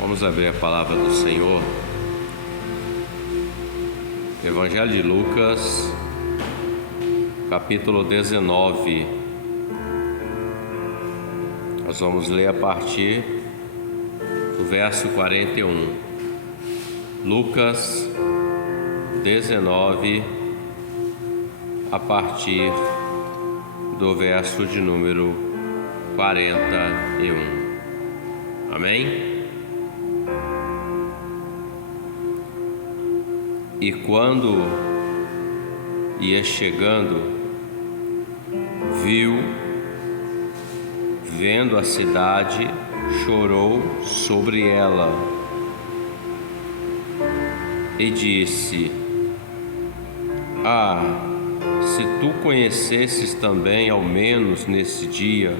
Vamos abrir a palavra do Senhor. Evangelho de Lucas, capítulo 19. Nós vamos ler a partir do verso 41. Lucas 19, a partir do verso de número 41. Amém? E quando ia chegando, vendo a cidade, chorou sobre ela e disse: se tu conhecesses também, ao menos nesse dia,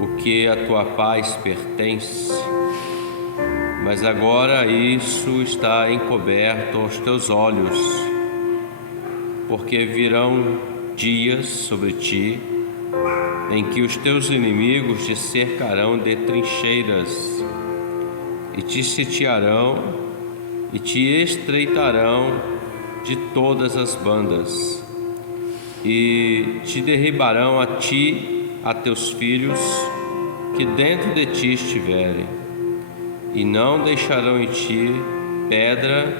o que a tua paz pertence, mas agora isso está encoberto aos teus olhos, porque virão dias sobre ti em que os teus inimigos te cercarão de trincheiras e te sitiarão e te estreitarão de todas as bandas e te derribarão a ti, a teus filhos que dentro de ti estiverem, e não deixarão em ti pedra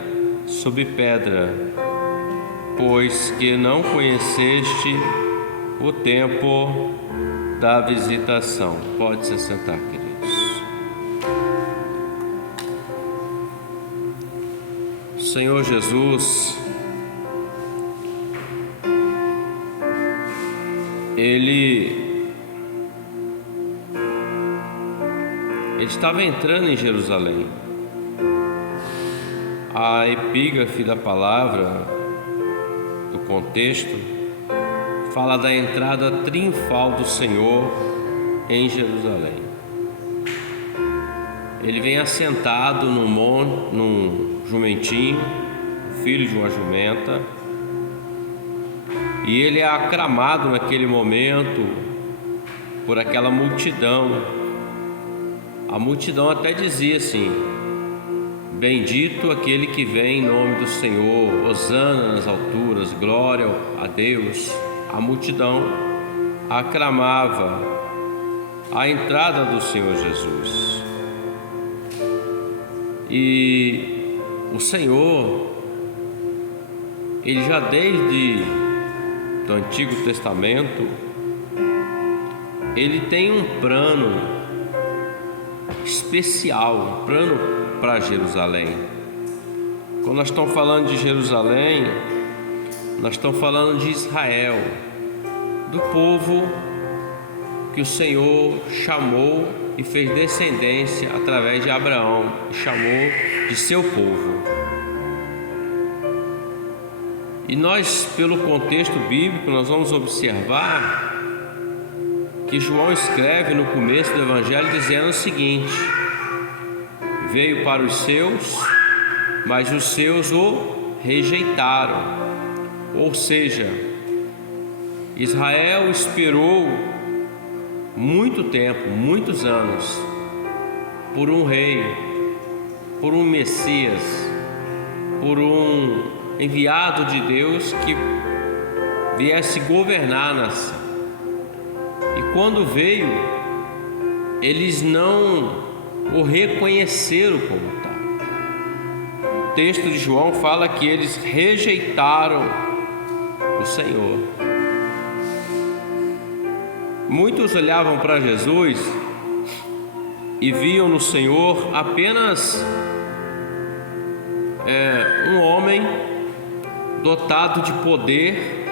sobre pedra, pois que não conheceste o tempo da visitação. Pode se sentar, queridos. Senhor Jesus, Ele estava entrando em Jerusalém. A epígrafe da palavra, do contexto, fala da entrada triunfal do Senhor em Jerusalém. Ele vem assentado num jumentinho, filho de uma jumenta, e ele é aclamado naquele momento por aquela multidão. A multidão até dizia assim: bendito aquele que vem em nome do Senhor, hosana nas alturas, glória a Deus. A multidão aclamava a entrada do Senhor Jesus. E o Senhor, Ele já desde o Antigo Testamento, Ele tem um plano especial, um plano para Jerusalém. Quando nós estamos falando de Jerusalém, nós estamos falando de Israel, do povo que o Senhor chamou e fez descendência através de Abraão, e chamou de seu povo. E nós, pelo contexto bíblico, nós vamos observar que João escreve no começo do Evangelho dizendo o seguinte: veio para os seus, mas os seus o rejeitaram. Ou seja, Israel esperou muito tempo, muitos anos, por um rei, por um Messias, por um enviado de Deus que viesse governar a nação. E quando veio, eles não o reconheceram como tal. O texto de João fala que eles rejeitaram o Senhor. Muitos olhavam para Jesus e viam no Senhor apenas um homem dotado de poder,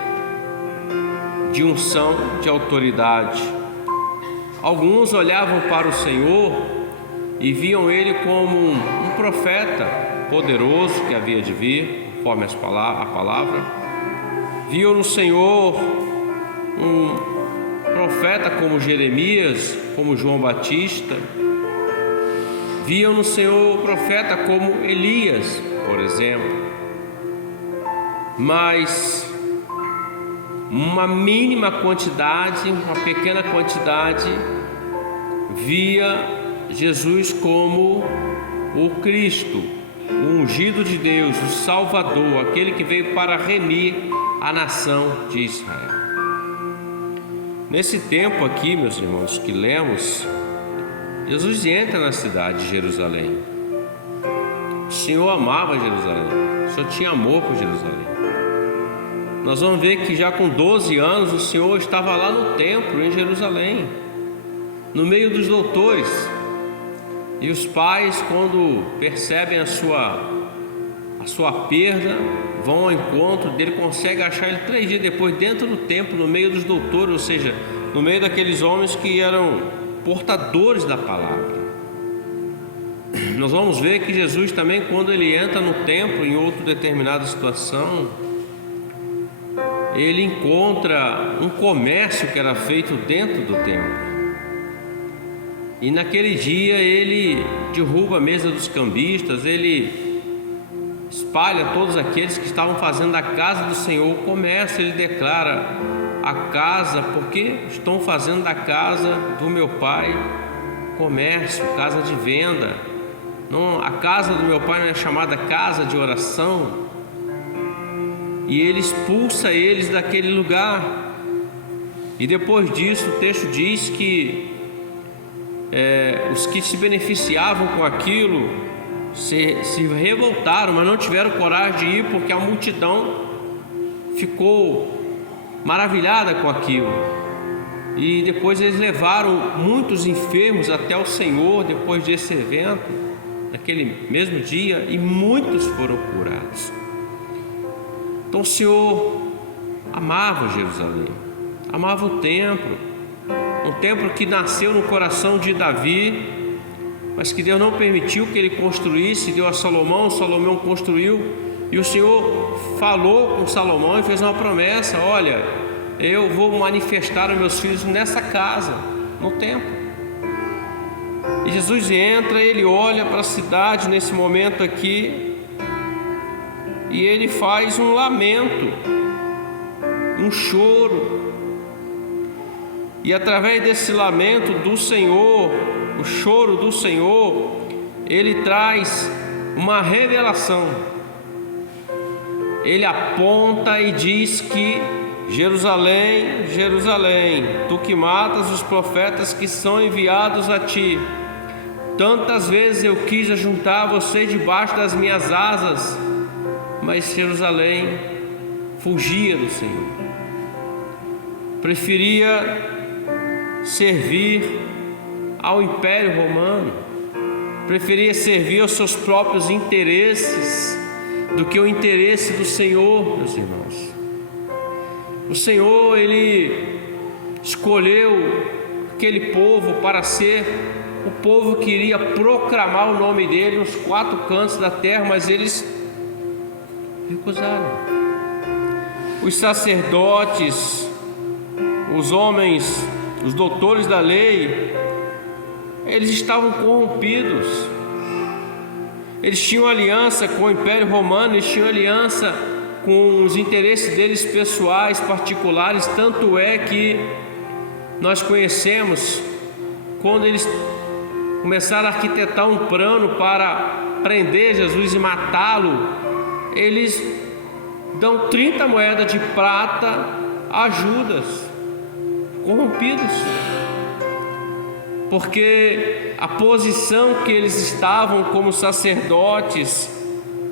de unção, de autoridade. Alguns olhavam para o Senhor e viam Ele como um profeta poderoso que havia de vir, conforme a palavra. Viam no Senhor um profeta como Jeremias, como João Batista. Viam no Senhor profeta como Elias, por exemplo. Mas uma mínima quantidade, uma pequena quantidade, via Jesus como o Cristo, o ungido de Deus, o Salvador, aquele que veio para remir a nação de Israel. Nesse tempo aqui, meus irmãos, que lemos, Jesus entra na cidade de Jerusalém. O Senhor amava Jerusalém, o Senhor tinha amor por Jerusalém. Nós vamos ver que já com 12 anos o Senhor estava lá no templo em Jerusalém, no meio dos doutores. E os pais, quando percebem a sua perda, vão ao encontro dele, conseguem achar ele 3 dias depois dentro do templo, no meio dos doutores, ou seja, no meio daqueles homens que eram portadores da palavra. Nós vamos ver que Jesus também, quando ele entra no templo, em outra determinada situação, ele encontra um comércio que era feito dentro do templo. E naquele dia ele derruba a mesa dos cambistas, ele espalha todos aqueles que estavam fazendo da casa do Senhor o comércio. Ele declara: a casa, porque estão fazendo da casa do meu pai comércio, casa de venda. Não, a casa do meu pai não é chamada casa de oração. E ele expulsa eles daquele lugar. E depois disso o texto diz que os que se beneficiavam com aquilo se revoltaram, mas não tiveram coragem de ir, porque a multidão ficou maravilhada com aquilo. E depois eles levaram muitos enfermos até o Senhor depois desse evento, naquele mesmo dia, e muitos foram curados. Então o Senhor amava Jerusalém, amava o templo, um templo que nasceu no coração de Davi, mas que Deus não permitiu que ele construísse, deu a Salomão. Salomão construiu, e o Senhor falou com Salomão e fez uma promessa: olha, eu vou manifestar os meus filhos nessa casa, no templo. E Jesus entra, ele olha para a cidade nesse momento aqui, e ele faz um lamento, um choro. E através desse lamento do Senhor, o choro do Senhor, ele traz uma revelação. Ele aponta e diz que: Jerusalém, Jerusalém, tu que matas os profetas que são enviados a ti, tantas vezes eu quis ajuntar você debaixo das minhas asas, mas Jerusalém fugia do Senhor, preferia servir ao Império Romano, preferia servir aos seus próprios interesses do que o interesse do Senhor, meus irmãos. O Senhor, ele escolheu aquele povo para ser o povo que iria proclamar o nome dele nos 4 cantos da terra, mas eles recusaram. Os sacerdotes, os homens, os doutores da lei, eles estavam corrompidos. Eles tinham aliança com o Império Romano, eles tinham aliança com os interesses deles pessoais, particulares. Tanto é que nós conhecemos, quando eles começaram a arquitetar um plano para prender Jesus e matá-lo, eles dão 30 moedas de prata a Judas. Corrompidos, porque a posição que eles estavam como sacerdotes,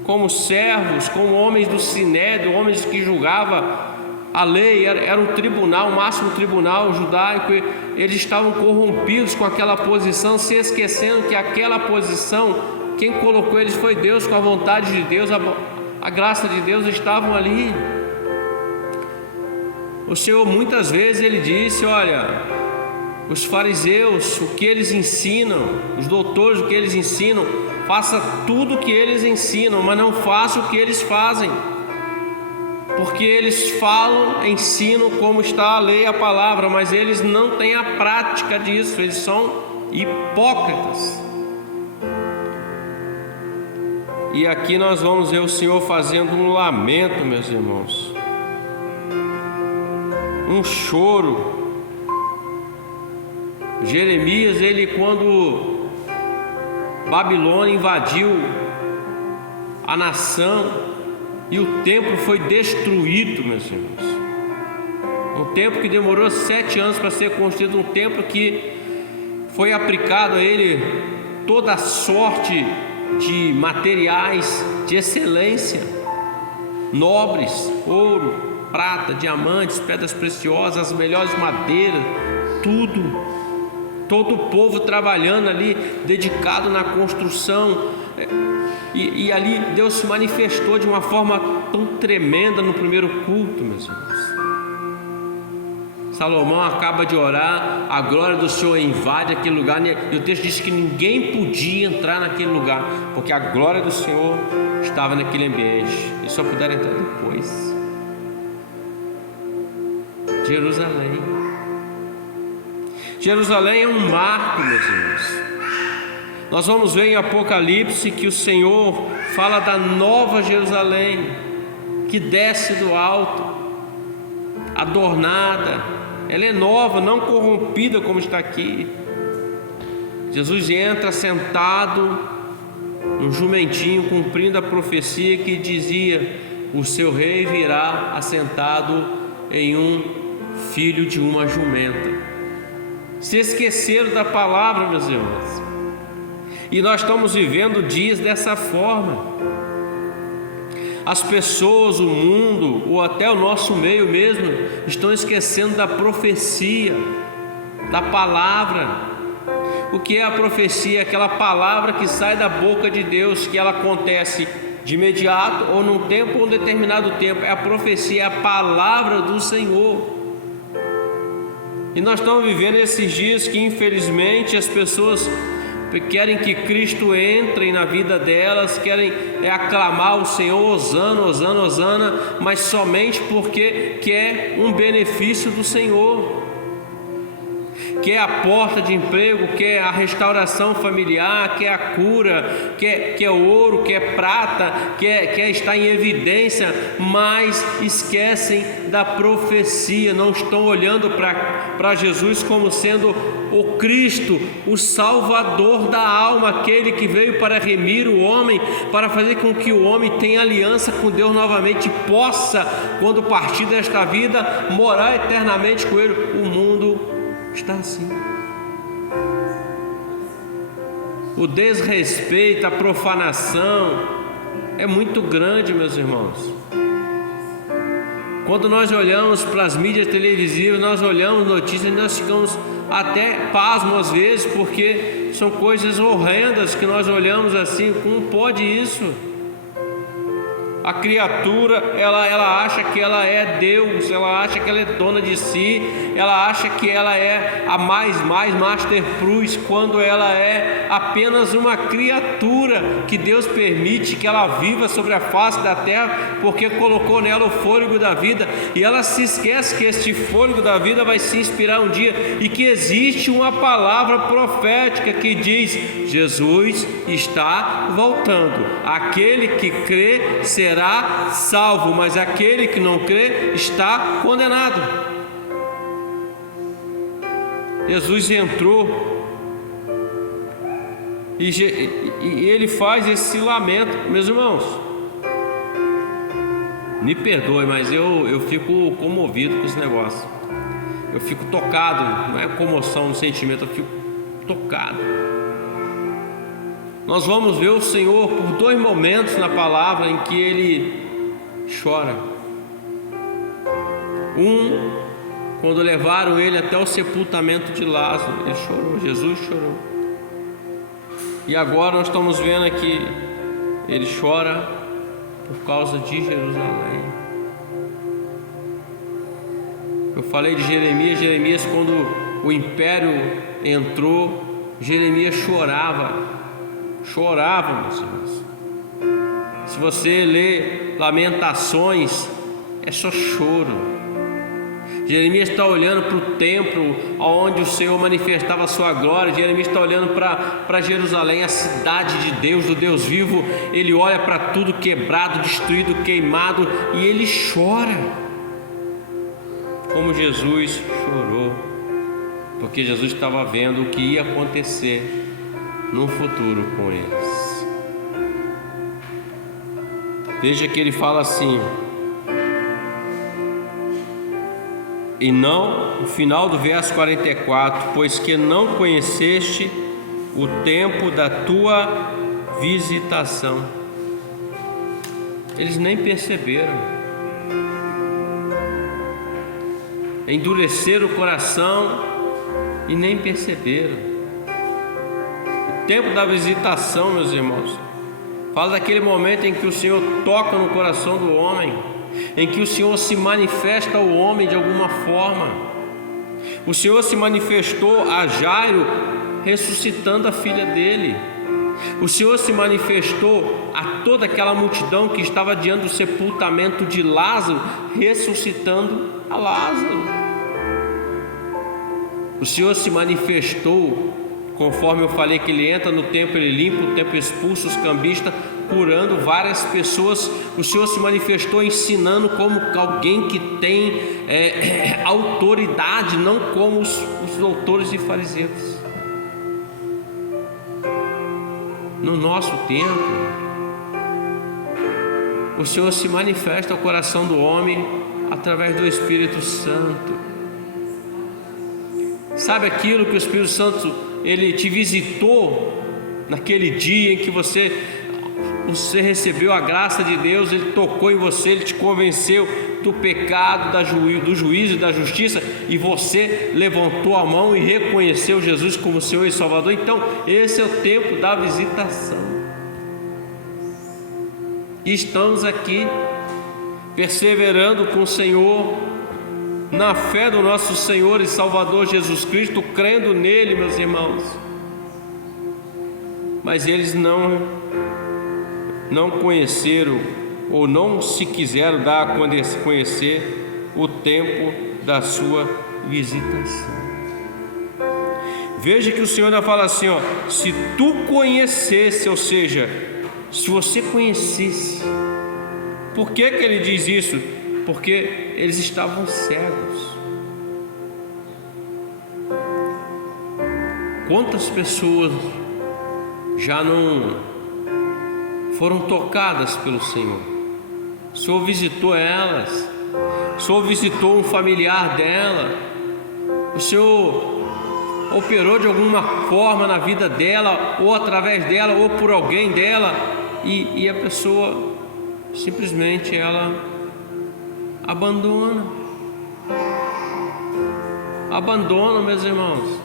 como servos, como homens do sinédrio, homens que julgavam a lei, era um tribunal, o máximo tribunal judaico. Eles estavam corrompidos com aquela posição, se esquecendo que aquela posição, quem colocou eles foi Deus, com a vontade de Deus, a graça de Deus, estavam ali. O Senhor muitas vezes ele disse: olha, os fariseus, o que eles ensinam, os doutores, o que eles ensinam, faça tudo o que eles ensinam, mas não faça o que eles fazem, porque eles falam, ensinam como está a lei, a palavra, mas eles não têm a prática disso, eles são hipócritas. E aqui nós vamos ver o Senhor fazendo um lamento, meus irmãos, um choro. Jeremias, ele quando Babilônia invadiu a nação e o templo foi destruído, meus irmãos. Um templo que demorou 7 anos para ser construído, um templo que foi aplicado a ele toda sorte de materiais de excelência, nobres, ouro, prata, diamantes, pedras preciosas, as melhores madeiras, tudo. Todo o povo trabalhando ali, dedicado na construção. E ali Deus se manifestou de uma forma tão tremenda no primeiro culto, meus irmãos. Salomão acaba de orar, a glória do Senhor invade aquele lugar, e o texto diz que ninguém podia entrar naquele lugar, porque a glória do Senhor estava naquele ambiente, e só puderam entrar depois. Jerusalém é um marco, meus irmãos. Nós vamos ver em Apocalipse que o Senhor fala da nova Jerusalém, que desce do alto, adornada. Ela é nova, não corrompida como está aqui. Jesus entra sentado num jumentinho, cumprindo a profecia que dizia: o seu rei virá assentado em um filho de uma jumenta. Se esqueceram da palavra, meus irmãos. E nós estamos vivendo dias dessa forma. As pessoas, o mundo, ou até o nosso meio mesmo, estão esquecendo da profecia, da palavra. O que é a profecia? Aquela palavra que sai da boca de Deus, que ela acontece de imediato ou num tempo ou um determinado tempo. É a profecia, é a palavra do Senhor. E nós estamos vivendo esses dias que infelizmente as pessoas querem que Cristo entre na vida delas, querem aclamar o Senhor, hosana, hosana, hosana, mas somente porque quer um benefício do Senhor, quer a porta de emprego, quer a restauração familiar, quer a cura, quer ouro, quer prata, quer estar em evidência, mas esquecem da profecia, não estão olhando para Jesus como sendo o Cristo, o Salvador da alma, aquele que veio para remir o homem, para fazer com que o homem tenha aliança com Deus novamente, possa, quando partir desta vida, morar eternamente com Ele. O mundo está assim. O desrespeito, a profanação é muito grande, meus irmãos. Quando nós olhamos para as mídias televisivas, nós olhamos notícias e nós ficamos até pasmos às vezes, porque são coisas horrendas que nós olhamos assim: como pode isso? A criatura, ela acha que ela é Deus, ela acha que ela é dona de si, ela acha que ela é a mais Master Plus, quando ela é apenas uma criatura que Deus permite que ela viva sobre a face da terra, porque colocou nela o fôlego da vida, e ela se esquece que este fôlego da vida vai se inspirar um dia, e que existe uma palavra profética que diz: Jesus está voltando, aquele que crê será salvo, mas aquele que não crê está condenado. Jesus entrou e ele faz esse lamento. Meus irmãos, me perdoe, mas eu fico comovido com esse negócio. Eu fico tocado, não é comoção no sentimento, eu fico tocado. Nós vamos ver o Senhor por 2 momentos na palavra em que Ele chora. Quando levaram Ele até o sepultamento de Lázaro, Ele chorou, Jesus chorou. E agora nós estamos vendo aqui, Ele chora por causa de Jerusalém. Eu falei de Jeremias, quando o império entrou, Jeremias chorava, meus irmãos. Se você ler Lamentações, é só choro. Jeremias está olhando para o templo onde o Senhor manifestava a sua glória. Jeremias está olhando para Jerusalém, a cidade de Deus, do Deus vivo. Ele olha para tudo quebrado, destruído, queimado, e ele chora, como Jesus chorou, porque Jesus estava vendo o que ia acontecer num futuro com eles. Veja que ele fala assim, e não, no final do verso 44, pois que não conheceste o tempo da tua visitação. Eles nem perceberam, endureceram o coração e nem perceberam. O tempo da visitação, meus irmãos, fala daquele momento em que o Senhor toca no coração do homem, em que o Senhor se manifesta ao homem de alguma forma. O Senhor se manifestou a Jairo ressuscitando a filha dele. O Senhor se manifestou a toda aquela multidão que estava diante do sepultamento de Lázaro, ressuscitando a Lázaro. O Senhor se manifestou, conforme eu falei, que ele entra no templo, ele limpa o templo, expulsa os cambistas, curando várias pessoas. O Senhor se manifestou ensinando como alguém que tem autoridade, não como os doutores e fariseus. No nosso tempo, o Senhor se manifesta ao coração do homem através do Espírito Santo. Sabe aquilo que o Espírito Santo, ele te visitou naquele dia em que você recebeu a graça de Deus, ele tocou em você, ele te convenceu do pecado, do juízo e da justiça, e você levantou a mão e reconheceu Jesus como Senhor e Salvador. Então esse é o tempo da visitação, e estamos aqui perseverando com o Senhor, na fé do nosso Senhor e Salvador Jesus Cristo, crendo nele, meus irmãos. Mas eles não conheceram, ou não se quiseram dar a conhecer o tempo da sua visitação. Veja que o Senhor ainda fala assim, se tu conhecesse, ou seja, se você conhecesse. Por que ele diz isso? Porque eles estavam cegos. Quantas pessoas já não foram tocadas pelo Senhor? O Senhor visitou elas, o Senhor visitou um familiar dela, o Senhor operou de alguma forma na vida dela, ou através dela, ou por alguém dela, e a pessoa simplesmente ela abandona, meus irmãos.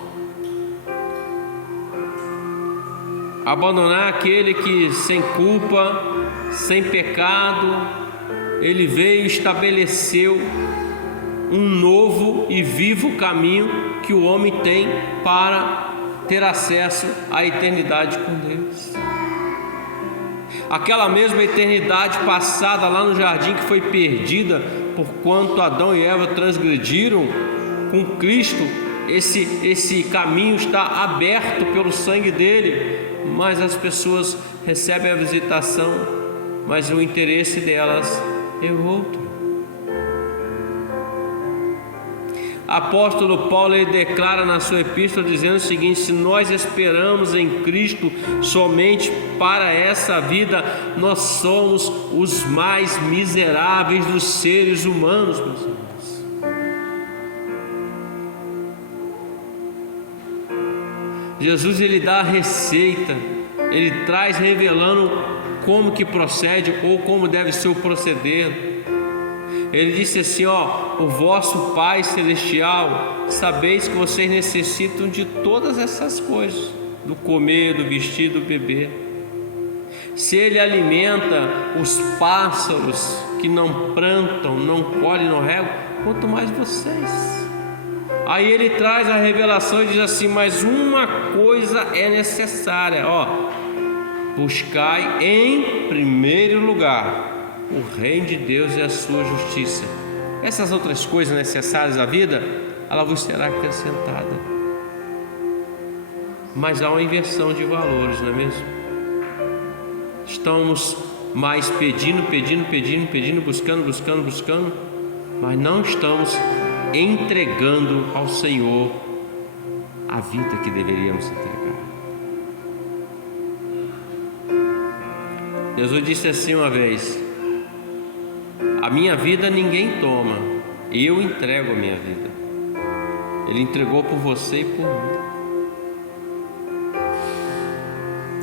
Abandonar aquele que sem culpa, sem pecado, ele veio e estabeleceu um novo e vivo caminho que o homem tem para ter acesso à eternidade com Deus. Aquela mesma eternidade passada lá no jardim, que foi perdida por quanto Adão e Eva transgrediram, com Cristo esse caminho está aberto pelo sangue dele. Mas as pessoas recebem a visitação, mas o interesse delas é outro. Apóstolo Paulo, ele declara na sua epístola dizendo o seguinte: se nós esperamos em Cristo somente para essa vida, nós somos os mais miseráveis dos seres humanos, meus irmãos. Jesus, ele dá a receita, ele traz revelando como que procede ou como deve ser o proceder. Ele disse assim, o vosso Pai Celestial, sabeis que vocês necessitam de todas essas coisas, do comer, do vestir, do beber. Se ele alimenta os pássaros que não plantam, não colhem, não regam, quanto mais vocês. Aí ele traz a revelação e diz assim, mas uma coisa é necessária, buscai em primeiro lugar o reino de Deus e a sua justiça. Essas outras coisas necessárias à vida, ela vos será acrescentada. Mas há uma inversão de valores, não é mesmo? Estamos mais pedindo, buscando, mas não estamos entregando ao Senhor a vida que deveríamos entregar. Jesus disse assim uma vez: a minha vida ninguém toma, eu entrego a minha vida. Ele entregou por você e por mim.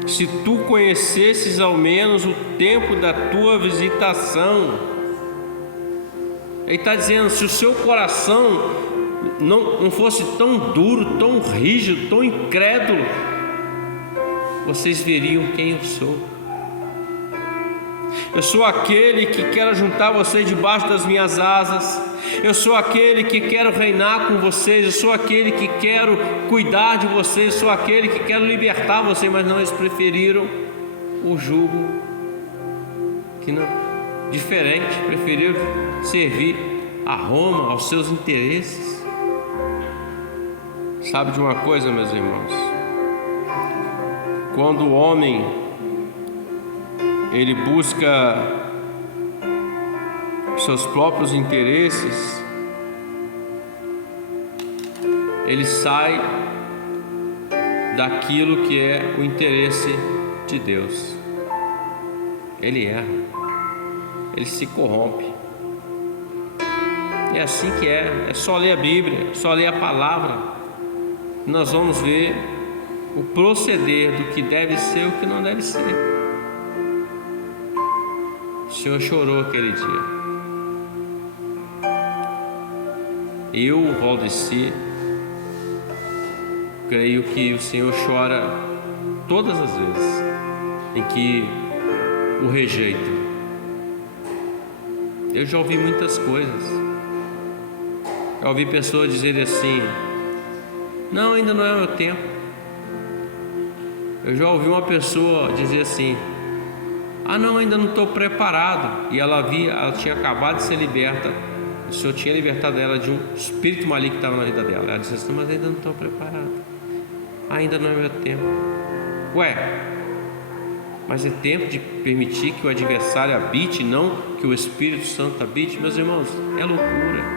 Se tu conhecesses ao menos o tempo da tua visitação, ele está dizendo, se o seu coração não fosse tão duro, tão rígido, tão incrédulo, vocês veriam quem eu sou. Eu sou aquele que quero juntar vocês debaixo das minhas asas. Eu sou aquele que quero reinar com vocês. Eu sou aquele que quero cuidar de vocês. Eu sou aquele que quero libertar vocês, mas não, eles preferiram o jugo que não, diferente, preferiram servir a Roma, aos seus interesses. Sabe de uma coisa, meus irmãos? Quando o homem ele busca seus próprios interesses, ele sai daquilo que é o interesse de Deus. Ele erra, ele se corrompe. É assim que é só ler a Bíblia, só ler a palavra, nós vamos ver o proceder do que deve ser e o que não deve ser. O Senhor chorou aquele dia. Eu, Valdeci, creio que o Senhor chora todas as vezes em que o rejeitam. Eu já ouvi muitas coisas. Já ouvi pessoas dizerem assim: não, ainda não é o meu tempo. Eu já ouvi uma pessoa dizer assim: ah, não, ainda não estou preparado. E ela tinha acabado de ser liberta. O Senhor tinha libertado ela de um espírito maligno que estava na vida dela. Ela disse assim: mas ainda não estou preparado. Ainda não é meu tempo. Ué, mas é tempo de permitir que o adversário habite, não que o Espírito Santo habite? Meus irmãos, é loucura.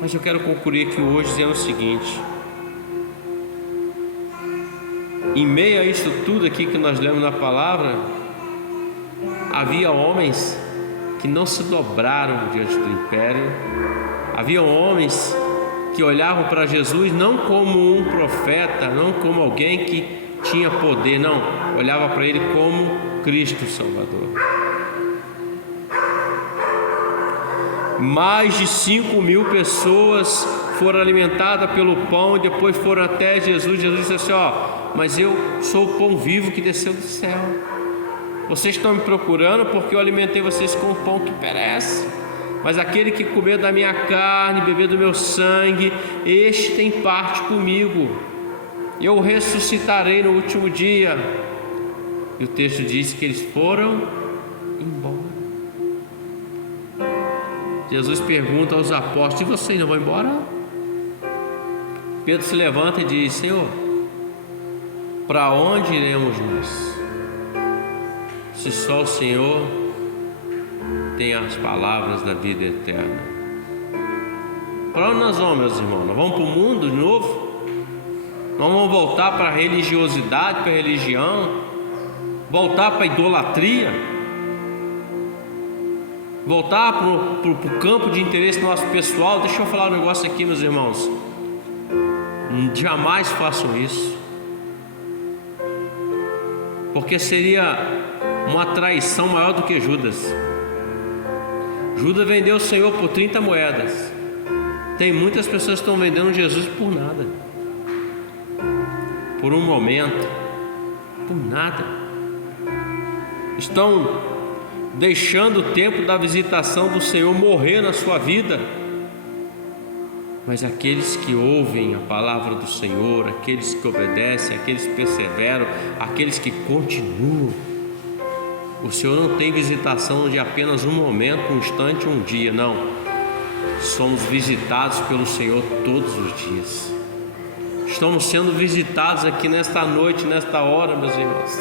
Mas eu quero concluir aqui hoje dizendo o seguinte: em meio a isso tudo aqui que nós lemos na palavra, havia homens que não se dobraram diante do império. Havia homens que olhavam para Jesus não como um profeta, não como alguém que tinha poder, não, olhava para ele como Cristo Salvador. Mais de 5.000 pessoas foram alimentadas pelo pão e depois foram até Jesus. Jesus disse assim: ó, mas eu sou o pão vivo que desceu do céu. Vocês estão me procurando porque eu alimentei vocês com o pão que perece. Mas aquele que comer da minha carne, beber do meu sangue, este tem parte comigo. Eu o ressuscitarei no último dia. E o texto diz que eles foram embora. Jesus pergunta aos apóstolos: e vocês não vão embora? Pedro se levanta e diz: Senhor, para onde iremos nós? Se só o Senhor tem as palavras da vida eterna. Para onde nós vamos, meus irmãos? Nós vamos para o mundo de novo? Nós vamos voltar para a religiosidade, para a religião? Voltar para a idolatria? Voltar para o campo de interesse nosso pessoal? Deixa eu falar um negócio aqui, meus irmãos. Jamais façam isso, porque seria uma traição maior do que Judas. Judas vendeu o Senhor por 30 moedas. Tem muitas pessoas que estão vendendo Jesus por nada, por um momento, por nada. Estão deixando o tempo da visitação do Senhor morrer na sua vida. Mas aqueles que ouvem a palavra do Senhor, aqueles que obedecem, aqueles que perseveram, aqueles que continuam, o Senhor não tem visitação de apenas um momento, um instante, um dia, não. Somos visitados pelo Senhor todos os dias. Estamos sendo visitados aqui nesta noite, nesta hora, meus irmãos,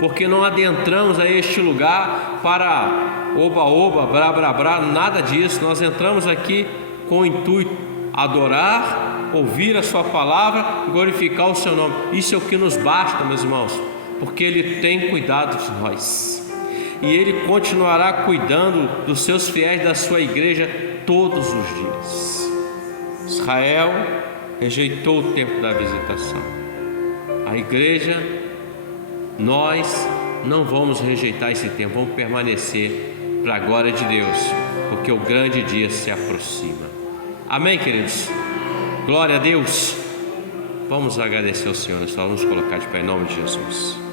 porque não adentramos a este lugar para oba-oba, brá-brá-brá, nada disso. Nós entramos aqui com o intuito de adorar, ouvir a sua palavra, glorificar o seu nome. Isso é o que nos basta, meus irmãos. porque Ele tem cuidado de nós. E Ele continuará cuidando dos seus fiéis, da sua igreja, todos os dias. Israel rejeitou o tempo da visitação. A igreja, nós não vamos rejeitar esse tempo, vamos permanecer para a glória de Deus, porque o grande dia se aproxima. Amém, queridos? Glória a Deus. Vamos agradecer ao Senhor, nós vamos colocar de pé em nome de Jesus.